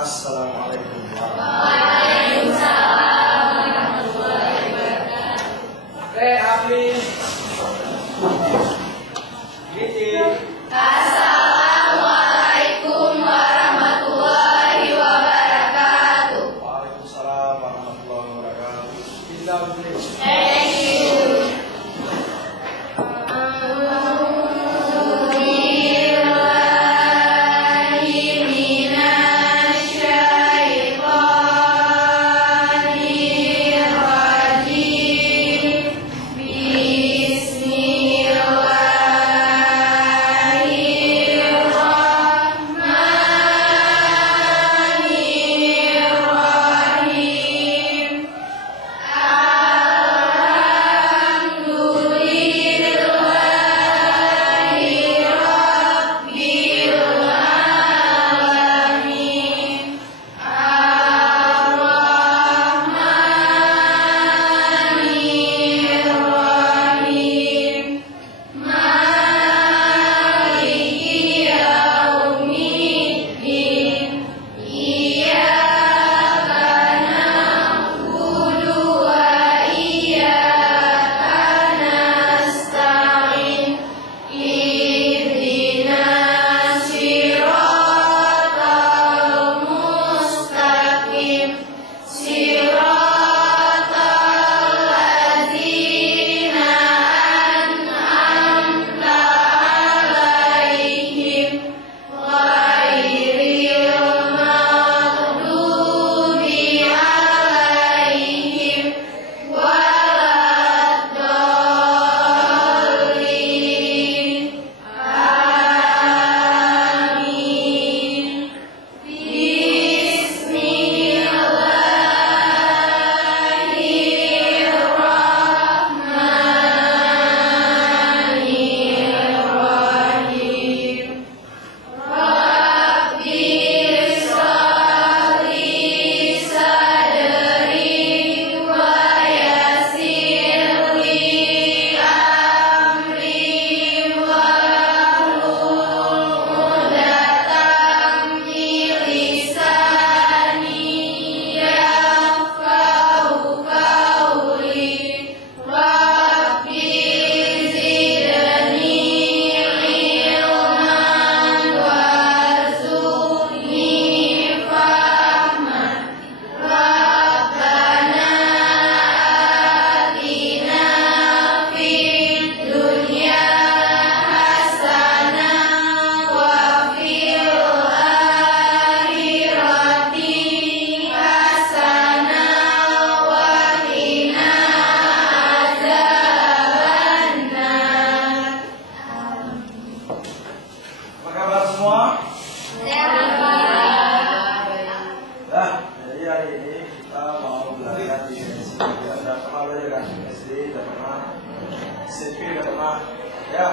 Assalamualaikum warahmatullahi wabarakatuh. Oke, habis. Assalamualaikum warahmatullahi wabarakatuh. Waalaikumsalam warahmatullahi wabarakatuh. Bismillahirrahmanirrahim. Thank you. Ya,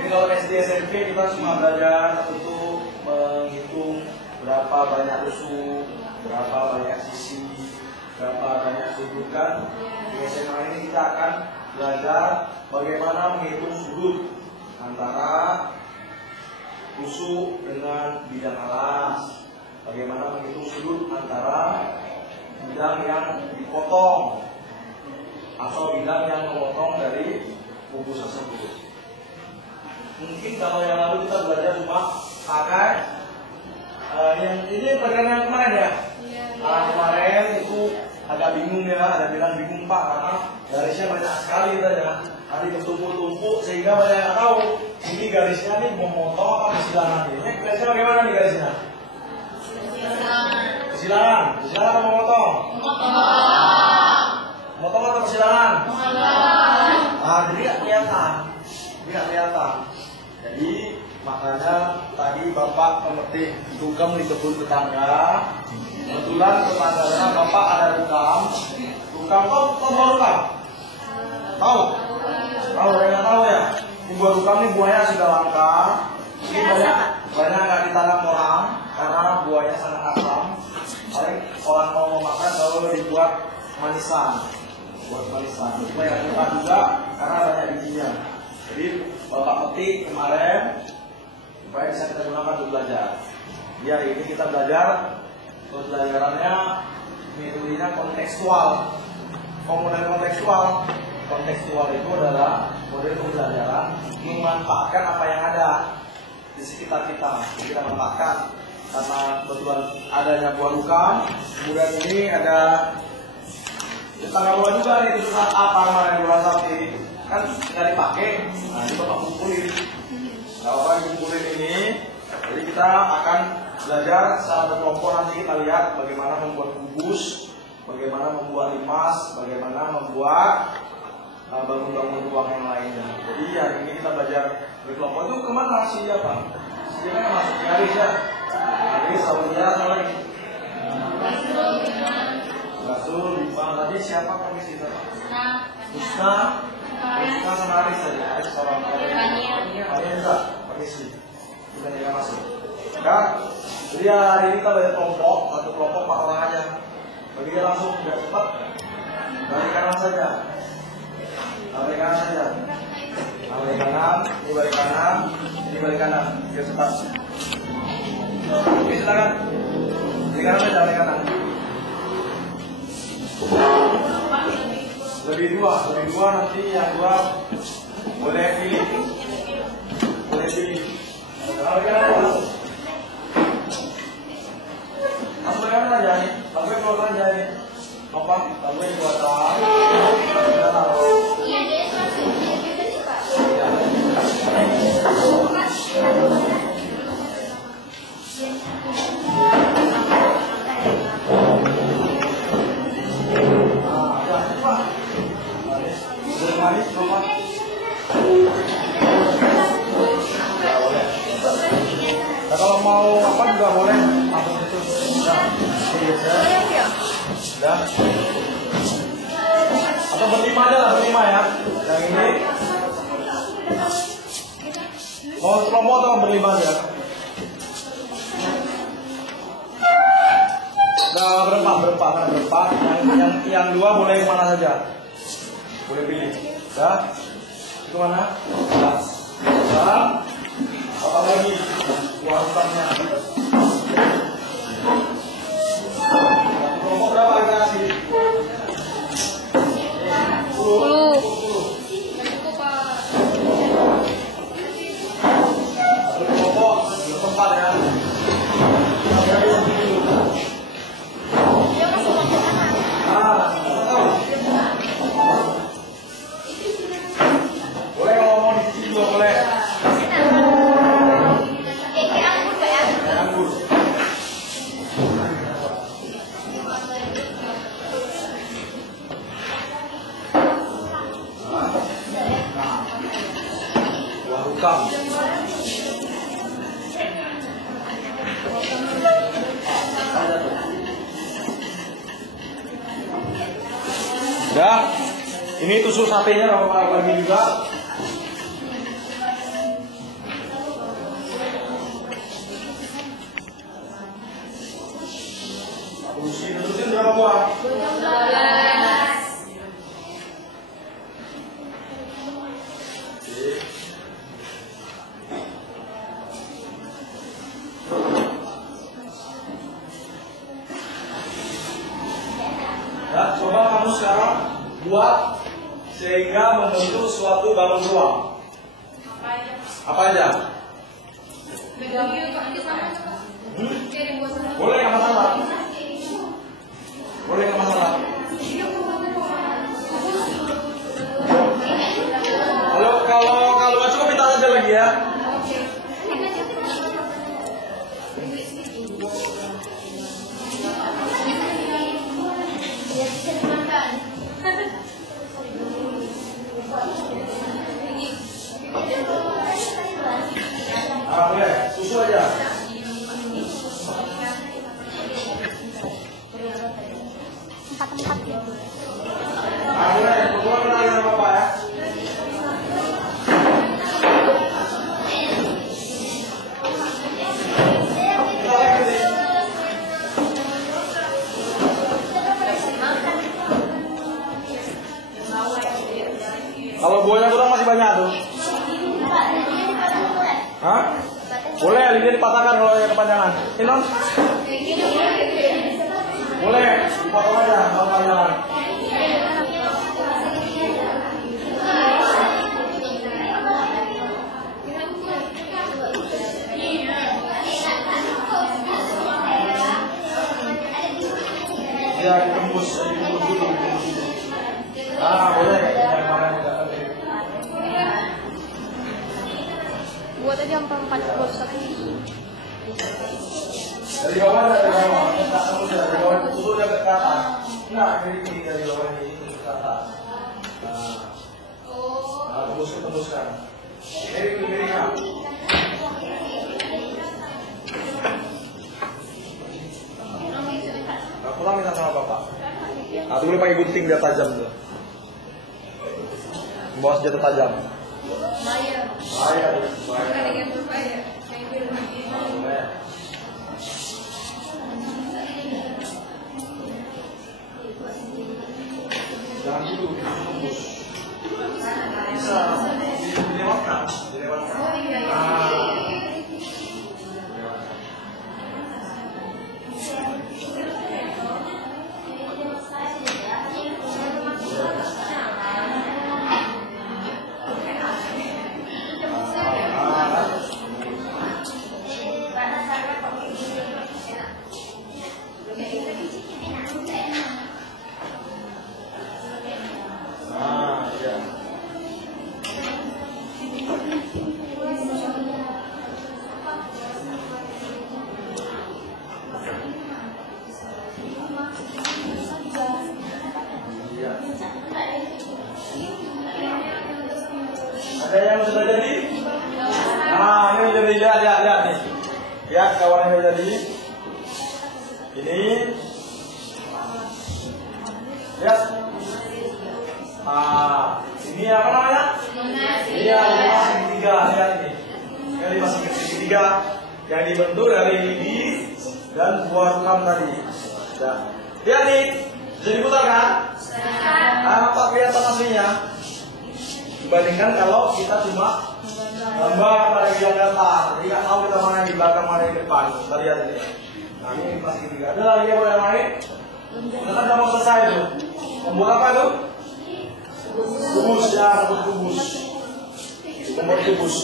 ini kalau SD SMP kita cuma belajar untuk menghitung berapa banyak rusuk, berapa banyak sisi, berapa banyak sudut kan. Di SMA ini kita akan belajar bagaimana menghitung sudut antara rusuk dengan bidang alas, bagaimana menghitung sudut antara bidang yang dipotong atau bidang yang memotong dari bungkus tersebut. Mungkin kalau yang lalu kita belajar cuma pakai yang ini pelajaran yang kemarin ya. Kemarin itu agak bingung ya, ada bilang bingung Pak karena garisnya banyak sekali kita ya. Tadi bertumpuk-tumpuk sehingga banyak yang tahu ini garisnya nih memotong apa kesilangan ini. Garisnya bagaimana nih garisnya? Kesilangan. Kesilangan atau memotong? Memotong atau kesilangan? Jadi tidak kelihatan, tidak kelihatan. Jadi makanya tadi Bapak memetik dugem di kebun tetangga. Kebetulan tetangganya Bapak ada dugem. Dugem kok baru kan? Tahu? Tahu ya, tahu ya. Di buah dugem ini buahnya sudah langka. Ini banyak nggak ditanam orang karena buahnya sangat asam. Paling orang mau memakan kalau dibuat manisan. Buat manisan supaya suka juga karena banyak bijinya. Jadi Bapak petik kemarin supaya bisa kita gunakan untuk belajar. Jadi hari ini kita belajar Pembelajarannya metodenya kontekstual. Model kontekstual itu adalah model pembelajaran memanfaatkan apa yang ada di sekitar kita. Jadi kita manfaatkan karena kebetulan adanya buah lukam, kemudian ini ada tanggal buah juga nih, itu saat apa kemarin bulan Sabtu kan nggak dipakai. Nah ini bapak kumpulin. Kalau bapak kumpulin ini, jadi kita akan belajar secara berkelompok. Nanti kita lihat bagaimana membuat kubus, bagaimana membuat limas, bagaimana membuat bangun-bangun ruang yang lainnya. Jadi hari ini kita belajar berkelompok. Itu kemana sih ya Pak? Sih kan masuk garis ya. Jadi Saudia sama lagi. Rasul, Bima, tadi siapa komisi itu? Husna sama Aris saja. Aris seorang kalian enggak komisi. Kita tidak masuk. Enggak. Jadi hari ini kita belajar kelompok, satu kelompok 4 orang aja. Bagi dia langsung biar cepat. Balik kanan saja. Balik kanan saja. Balik kanan, ini balik kanan, ini balik kanan. Biar cepat. Oke, silakan. Balik kanan saja, balik kanan. Lebih dua nanti yang dua boleh pilih. Balik kanan langsung. Langsung balik kanan aja nih. Langsung keluar aja nih. Apa? Langsung dua tahun. Kita taruh. Manis, rumah. Nah, kalau mau apa juga boleh. Apa itu? Nah, ya. Atau berlima aja lah, berlima ya. Yang ini. Mau kelompok atau berlima aja? Nah, berempat. Yang dua boleh mana saja. Boleh pilih. Ya. Itu mana? Ya. Sekarang apa lagi? Warungnya. Kelompok berapa generasi? 10. Satu kelompok bertempat ya. Boleh kalau mau di sini juga boleh. Anggur. Buah lukam. Ya, ini tusuk satenya kalau lagi juga. Terusin berapa buah? 12. Ya, coba kamu sekarang buat sehingga membentuk suatu bangun ruang. Apa aja? Boleh nggak masalah? Boleh nggak masalah? Kalau nggak cukup minta aja lagi ya. Boleh, susu aja. Tempat-tempat ya. Boleh, berdua kita lagi sama Pak ya. Kalau buahnya kurang masih banyak tuh. Hah? Boleh, lidah dipatahkan kalau yang kepanjangan. Ini non. Boleh, dipotong aja kalau kepanjangan. Ya, ditembus dulu. Boleh. Buat aja 4 bos satu. Dari bawah, dari bawah turun dia ke atas. Enggak, dari bawah ini ke atas. Tembuskan. Dari kirinya. Pulang minta sama bapak. Dulu pakai gunting biar tajam tuh. Bawa senjata tajam. Bahaya. Jangan dulu, tembus. Bisa dilewatkan. Ada yang sudah jadi? Ini jadi, lihat nih. Lihat kawan yang sudah jadi. Ini. Lihat. Ini apa namanya? Iya, dimasuk segitiga. Lihat ini. Ini dimasuk segitiga yang dibentuk dari lidi dan buah rukam tadi. Lihat nih, bisa diputar kan? Nampak kelihatan aslinya. Dibandingkan kalau kita cuma gambar pada yang datang, jadi nggak tahu kita mana yang di belakang mana yang di depan. Kita lihat ini. Nah ini masih tiga. Ada lagi yang boleh main? Kita udah mau selesai tuh. Membuat apa tuh? Kubus ya, rambut kubus. Membuat kubus.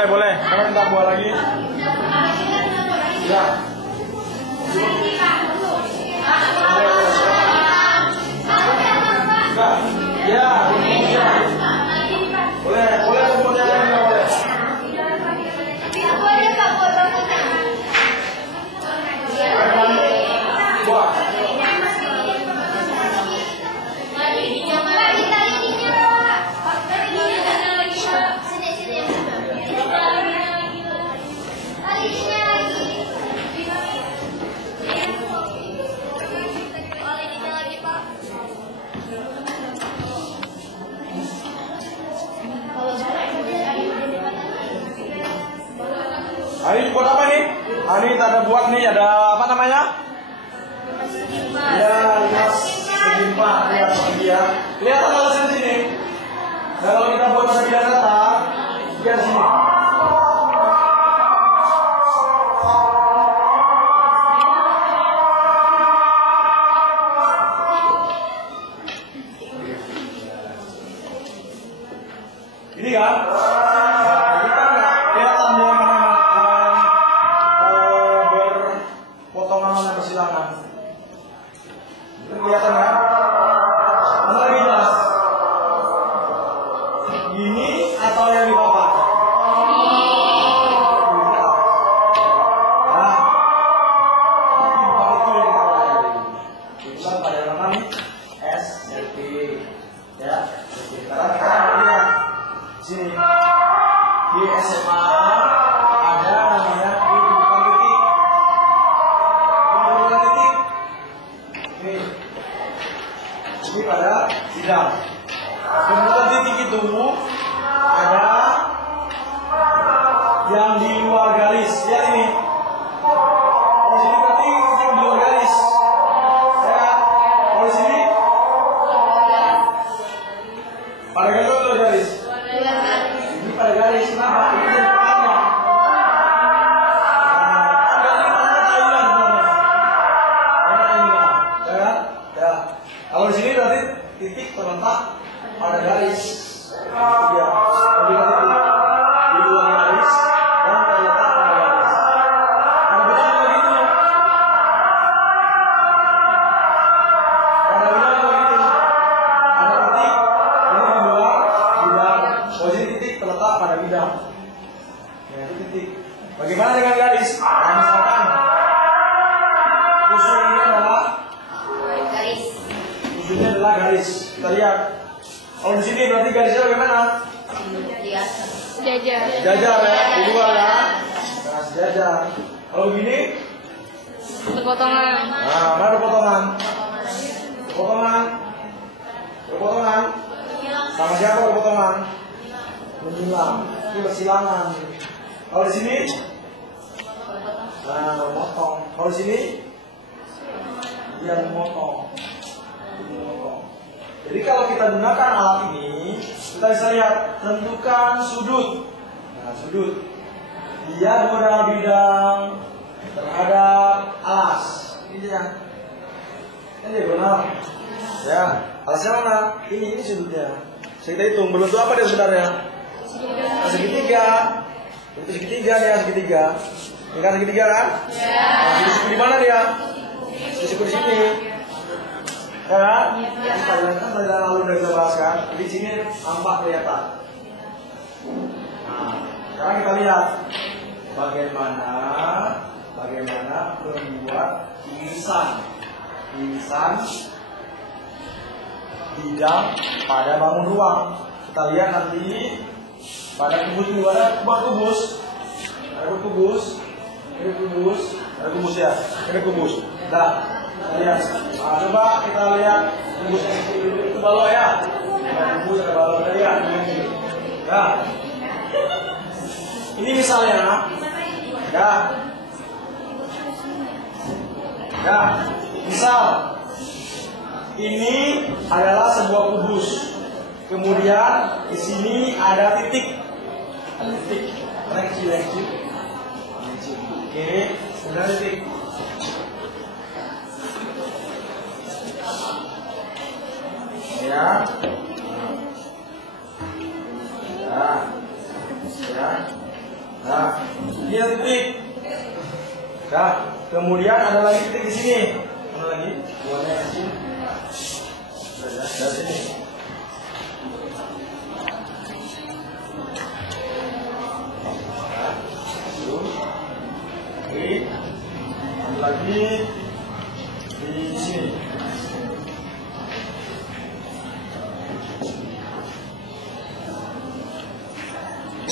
Boleh. Kamu minta buah lagi? Ya. Ya. Boleh semuanya nggak boleh. Buat. Ini buat apa nih? Ini ada buat nih, ada apa namanya? Ya, lihat segimpa, lihat dia. Kelihatan alasnya di sini. Nah, kalau kita buat masa biasa datang, dia di sini. Ini kan? Kelihatan kan? Mana lebih jelas? Ini atau yang di bawah? Nah, ini bukan itu yang kita pelajari. Kita pada nama nih SMP, ya. Sekarang kita lihat sini di SMA ada namanya bukan titik. Bukan titik. Ini pada sidang. Kemudian titik itu ada yang di luar garis. Lihat ini. Di sini berarti titik di luar garis. Ya. Kalau di sini pada garis atau luar garis? Ini pada garis. Kenapa? Ini di depannya. Kalau di sini berarti titik terletak pada garis. Dia di luar garis dan terletak pada garis. Kalau begitu begitu. Kalau begitu. Ada titik ini di luar bidang. Posisi titik terletak pada bidang. Ya, itu titik. Bagaimana dengan garis? Nah, misalkan usul ini adalah garis. Usulnya adalah garis. Kita lihat. Kalau di sini berarti garisnya bagaimana? Jajar. Jajar ya, di luar ya. Nah, sejajar. Kalau begini? Berpotongan. Nah, mana ada potongan? Potongan. Berpotongan. Sama siapa berpotongan? Menyilang. Itu bersilangan. Kalau di sini? Nah, memotong. Kalau di sini? Dia memotong. Jadi kalau kita gunakan alat ini, kita bisa lihat tentukan sudut. Nah, sudut. Dia modal bidang terhadap alas. Ini ya. Ini benar. Ya, alasnya mana? Ini sudutnya. Kita hitung berbentuk apa dia sebenarnya? Segitiga. Itu segitiga ya, segitiga. Ini kan segitiga kan? Ya. Nah, siku di mana dia? Siku di sini. Ya kan? Kan tadi lalu udah kita bahas kan? Di sini nampak kelihatan. Nah, sekarang kita lihat bagaimana membuat irisan bidang pada bangun ruang. Kita lihat nanti pada kubus ini ada kubus. Ada kubus ya. Ada kubus. Nah, lihat. Nah, coba kita lihat kubus itu balok ya. Kubus ada balok ya. Nah, ini misalnya, misal ini adalah sebuah kubus. Kemudian di sini ada titik. Karena kecil. Oke, sudah titik. Ya. Nah, ini titik. Nah, kemudian ada lagi titik di sini. Mana lagi? Buahnya di sini. Dari sini.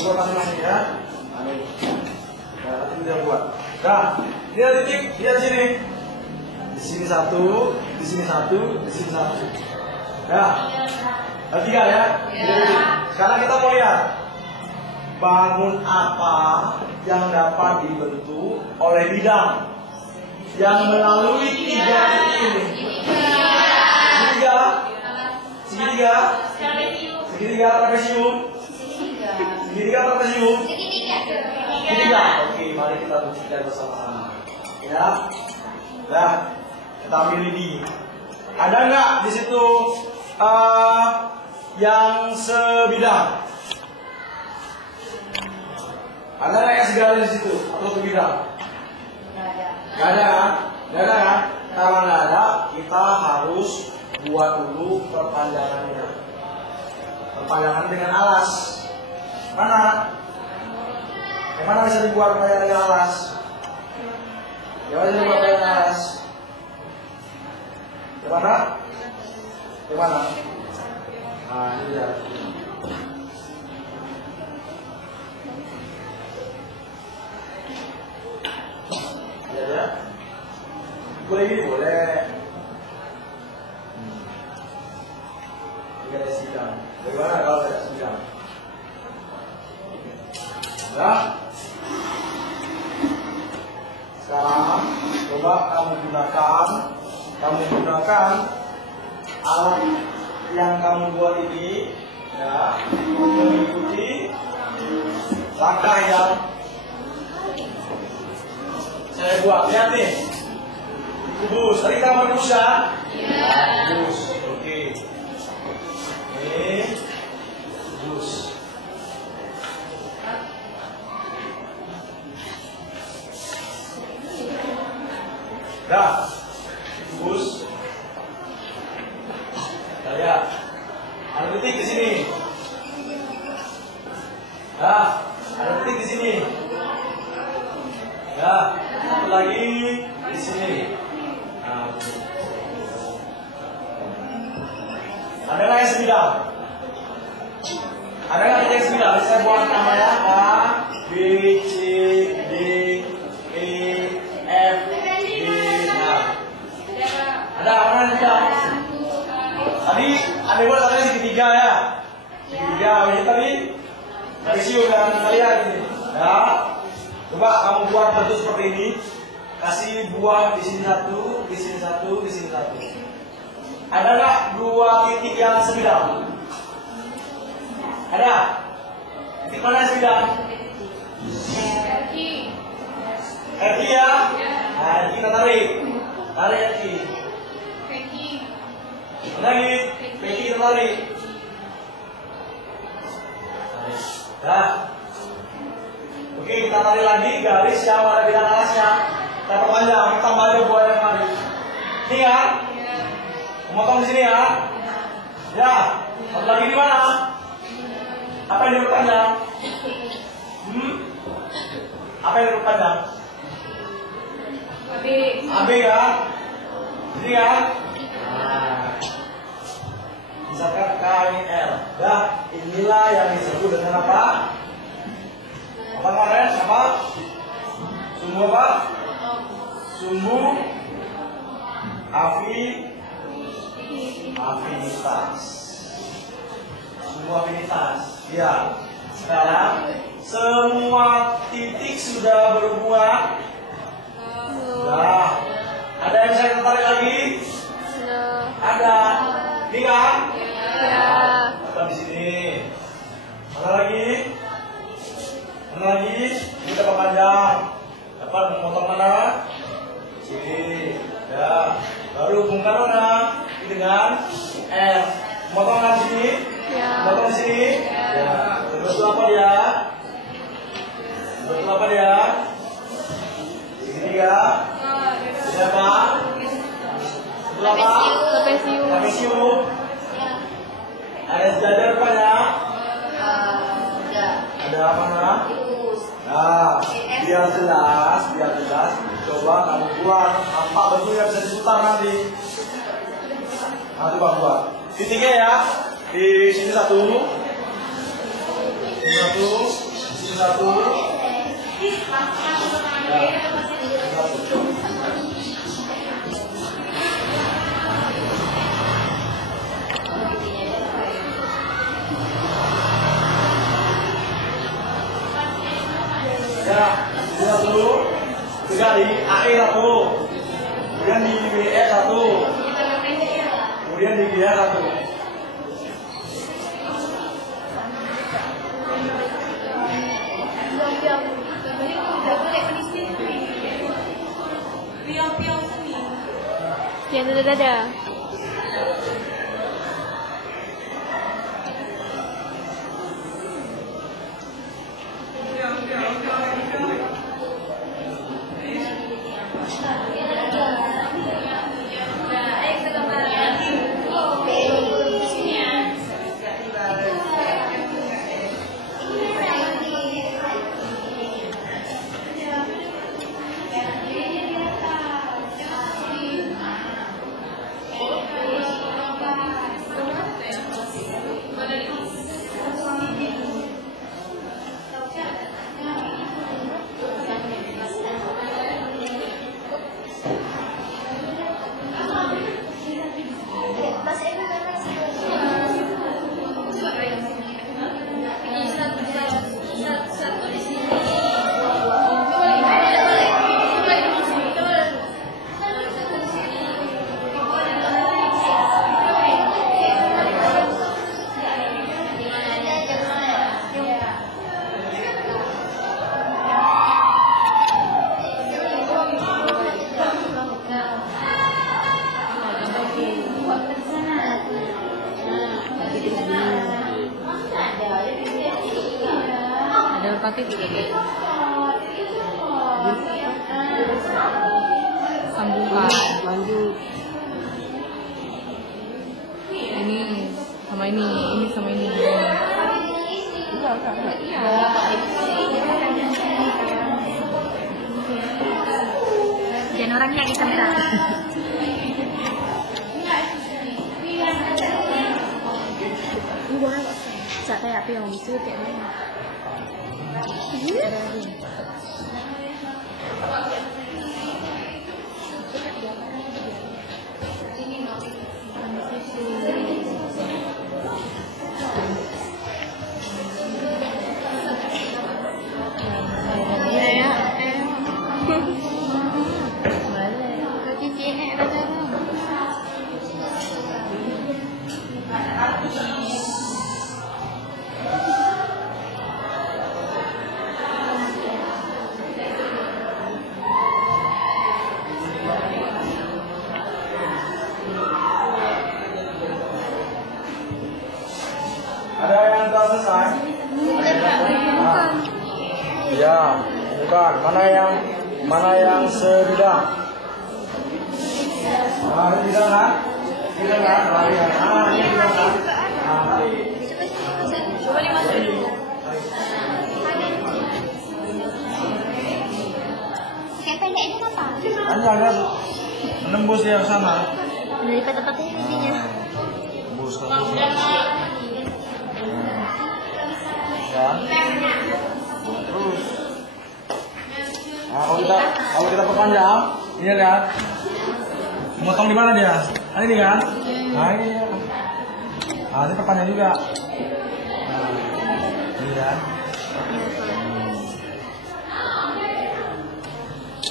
buat masing-masing ya. Amin. Nah, nanti kita buat. Nah, lihat titik, lihat sini. Di sini satu, di sini satu, di sini satu. Nah, ada 3 ya. Sekarang kita mau lihat bangun apa yang dapat dibentuk oleh bidang yang melalui 3 titik ini. Segitiga, trapesium, segitiga. Oke, mari kita buktikan bersama-sama. Ya, nah, kita ambil ini. Ada nggak di situ yang sebidang? Ada nggak yang segala di situ atau sebidang? Nggak ada kan? Nggak ada kan? Kalau nggak ada, kita harus buat dulu perpanjangannya. Perpanjangan dengan alas. Mana? Yang mana bisa dibuat perpanjangan dengan alas? Yang mana bisa dibuat perpanjangan dengan alas? Yang mana? Yang mana? Nah, ini dia. Ya. Boleh gini, boleh. Ini ada sidang. Bagaimana kalau tidak sidang? Ya. Sekarang coba kamu gunakan alat yang kamu buat ini, ya, mengikuti langkah yang saya buat. Lihat nih, kubus. Tadi kamu kubus ya? Iya. Kubus. Oke. Ini kubus. Dah, kubus. Lihat, ada titik di sini. Dah, ada titik di sini. Ya, satu lagi di sini. Nah, ada nggak yang sebidang? Ada nggak yang sebidang? Saya buat namanya A, B, C, D, E, F, G. Nah, ada apa yang sebidang? Tadi ada buat tadi segitiga ya. Segitiga ini tadi trapesium yang kalian ini. Ya. Coba kamu buat bentuk seperti ini. Kasih buah di sini satu, di sini satu, di sini satu. Ada nggak 2 titik yang sebidang? Ada? Titik mana yang sebidang? RI ya? Nah, kita tarik. Tarik RI. Lagi, PQ kita tarik. Nah. Oke, kita tarik lagi garis yang ada bidang alasnya. Kita perpanjang, tambah aja buah yang tadi. Ini kan? Memotong di sini ya. Ya. Satu lagi di mana? Apa yang diperpanjang? Apa yang diperpanjang? AB kan? Ini kan? Nah. Misalkan KNL. Nah, inilah yang disebut dengan apa? Apa kemarin? Apa? Sumbu apa? Sumbu afinitas. Sumbu afinitas. Ya. Sekarang semua titik sudah berhubungan. Nah, ada yang saya tertarik lagi? Ada. Ini kan? Ya. Apa di sini? Mana lagi? Lagi kita perpanjang. Dapat memotong mana? Sini. Ya. Baru hubungkan mana? Ini dengan R. Memotong di sini. Ya. Memotong di sini. Ya. Betul apa dia? Betul apa dia? Segitiga. Ini apa? Betul apa? Trapesium. Ada sejajar rupanya. Ada apa mana? Nah, biar jelas. Coba kamu buat apa bentuknya bisa diputar nanti. Nah, coba buat. Titiknya ya. Di sini satu. Sini satu. satu. Ya, dua dulu, tiga di AE satu, kemudian di BE satu, kemudian di GA satu. Ya, dadah. Ada pakai sambungkan lanjut ini sama ini sama ini enggak jangan orangnya di kamera ini orang saat kayak apa yang bisa kayak mana Ada yang sudah selesai? Nah, ya, bukan. Mana yang sebidang? Nah, ini bidang kan? Bidang kan? Nah, ini bidang kan? Nah, coba dimasukin. Kayak pendek ini apa? panjang kan? Menembus yang sana. Dari pada-pada intinya. Tembus ke sini. Ya. Terus. Nah, kalau kita perpanjang, ini lihat. Motong di mana dia? Nah, ini kan? Nah, ini ya. Nah, ini perpanjang juga. Nah, ini kan?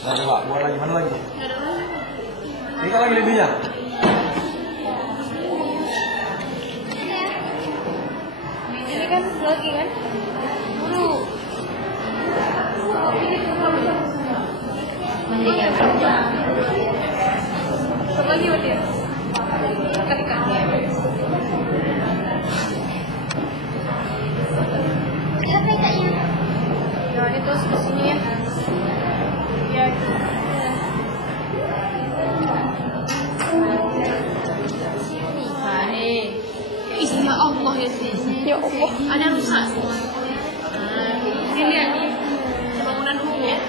Nah, coba buat lagi mana lagi? Ini kan lagi lebihnya. Ini kan lagi kan? Dulu. Mendingan aja. Apa lagi buat dia? Kakak. Siapa kakaknya? Ya, itu kesini ya. Ya, itu. Ya Allah ya sini. Ya Allah. Ada rusak semua. Ini lihat nih. Bangunan dulu ya.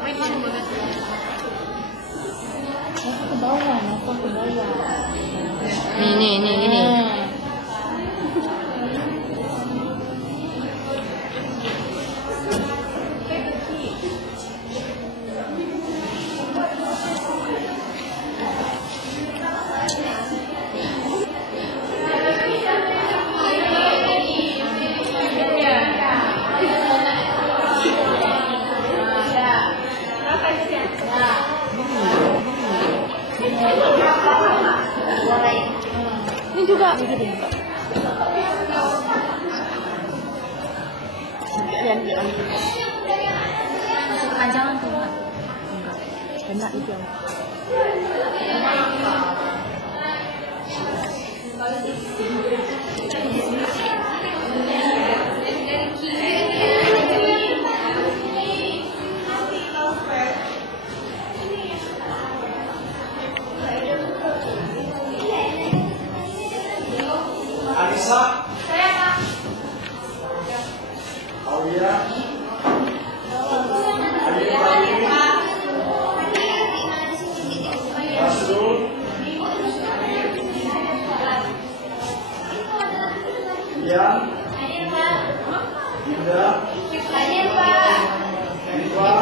Main mana banget. Aku ke bawah. Nih. Ini juga. Panjangan tuh. Enggak. Kena itu. Anissa, Aulia, Adik Ibrahim, Rasul, Ian, Dinda, Diva,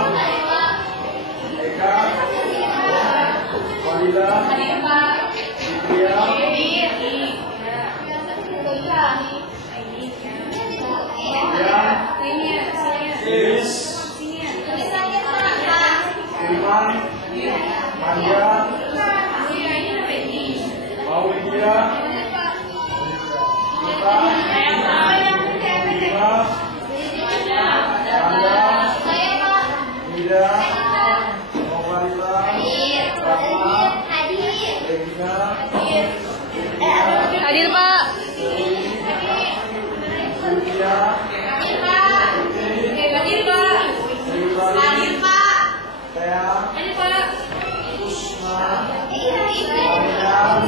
Eka, Fadila, Fitria, Iris, Firman, Manja, Maulia, Ita, Dimas, Anda, Ida, Mokarita, Rahma, Regina, Hadir, Pak. Sylvia, Hadir, Pak. Hadir, Pak. Tea, Hadir, Pak. Usma, Mariam,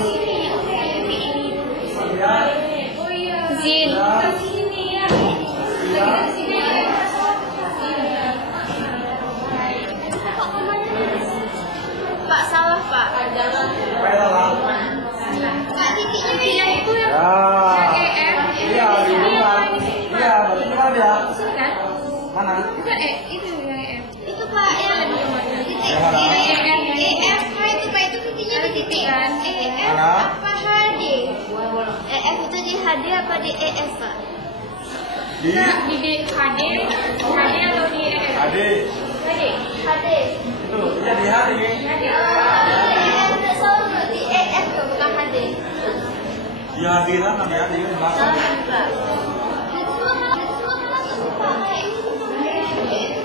Zin. Pak, salah, Pak. Pak, titiknya itu ya. Iya, hubungan. Iya, berarti mana dia? Kan? Mana? Bukan itu yang EF. Itu Pak yang titik Yang mana? EF itu Pak itu titiknya di titik kan? EF Mana? apa HD? EF itu di HD apa di EF Pak? Di Di HD atau di EF? HD. HD. Itu, iya di HD. HD. EF itu sama di EF tuh bukan HD. Di HD lah, di HD di belakang.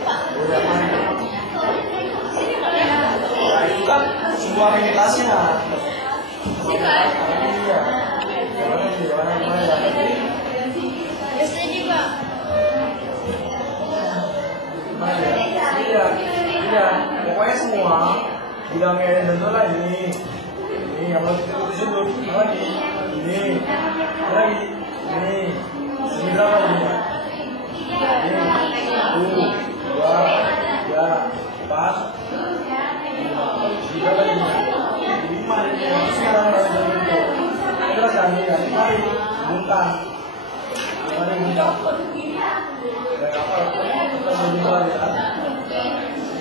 Pak. Udah mana? Nah, itu kan sebuah meditasinya. Iya. Mana ya? Jadi Pak. Iya. Pokoknya semua bilangnya yang tentu lah ini yang harus disebut lagi ini berapa ini? Ini 2, 3, 4, 5 lagi 5 ini sekarang ada itu terus kami ya mari buntang dan apa kita berjumpa ya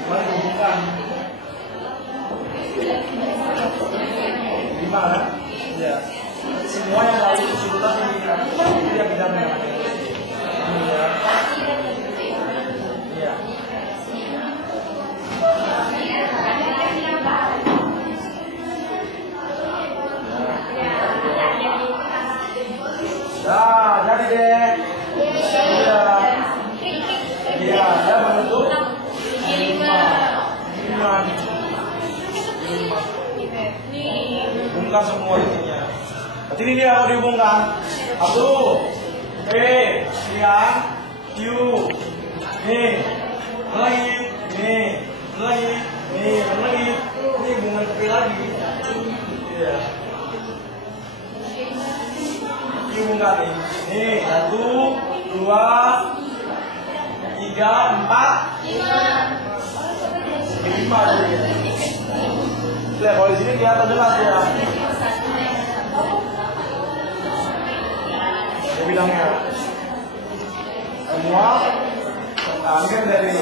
mari buntang 5 kan ya semua yang lalu kesulitan ini kan dia bidangnya iya nah, jadi deh. Iya. Iya, dia bentuk 5. Hubungkan semua intinya. Berarti ini dia mau dihubungkan. 1, P, sekian, Q, nih, lagi, nih, lagi, nih, lagi, ini hubungan P lagi. Iya. Hubungkan nih. Nih, 1, 2, 3, 4, 5 jadi. Lihat kalau di sini kelihatan jelas ya. Dia bilangnya semua ambil dari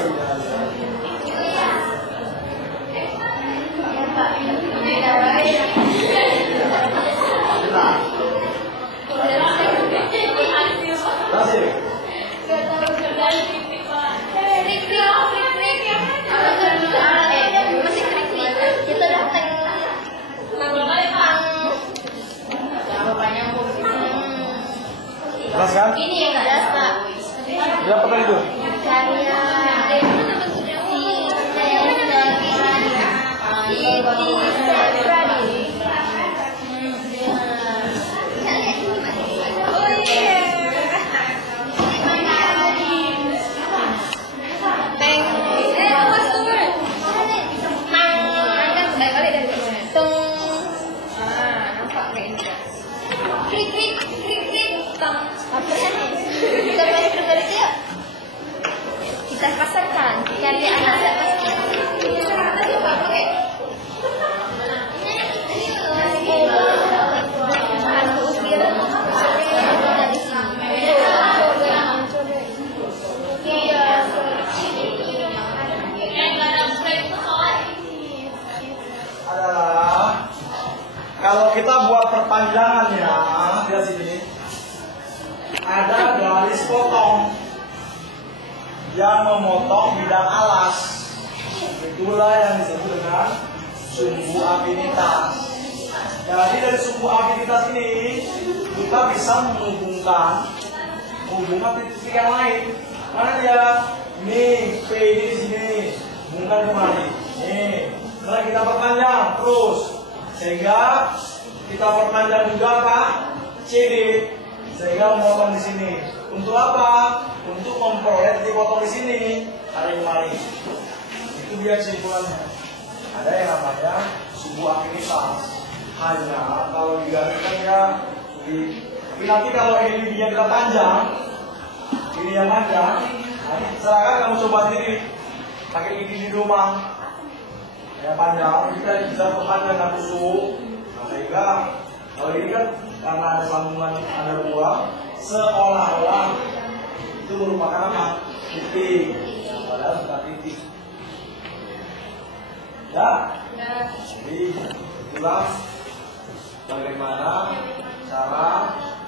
kasih. Kita datang. Bapaknya mau Jelas kan? Ini yang jelas Pak. Jelas apa itu? Karya kita pasarkan karya anak saya pasti. Adalah kalau kita buat perpanjangannya di sini ada garis potong yang memotong bidang alas. Itulah yang disebut dengan sumbu afinitas. Jadi dari sumbu afinitas ini kita bisa menghubungkan titik yang lain. Mana dia? Nih, P ini di sini. Hubungkan kemari. Nih, setelah kita perpanjang terus sehingga kita perpanjang juga Pak CD sehingga memotong di sini. Untuk apa? Untuk memperoleh titik potong di sini. Hari kemarin. Itu dia kesimpulannya. Ada yang namanya sumbu afinitas. Hanya kalau digariskan ya tapi nanti kalau ini kita panjang, ini yang panjang, nanti silakan kamu coba sendiri pakai ini di rumah. Yang panjang kita bisa perpanjang tusuk. Nah, sehingga kalau ini kan karena ada sambungan ada buah, seolah-olah itu merupakan apa? Titik. Padahal bukan titik. Ya? Jadi itulah bagaimana cara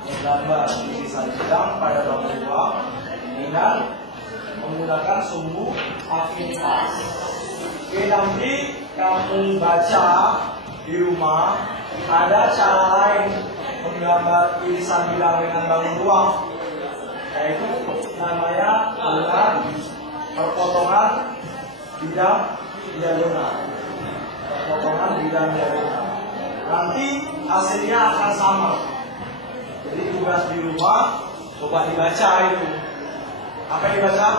menggambar irisan bidang pada bangun buah dengan menggunakan sumbu afinitas. Oke, nanti kamu baca di rumah ada cara lain menggambar irisan bidang dengan bangun ruang, yaitu namanya dengan perpotongan bidang diagonal. Perpotongan bidang diagonal. Nanti hasilnya akan sama. Jadi tugas di rumah coba dibaca itu. Apa yang dibaca?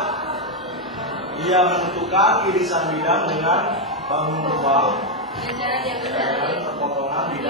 Dia menentukan irisan bidang dengan bangun ruang dengan perpotongan bidang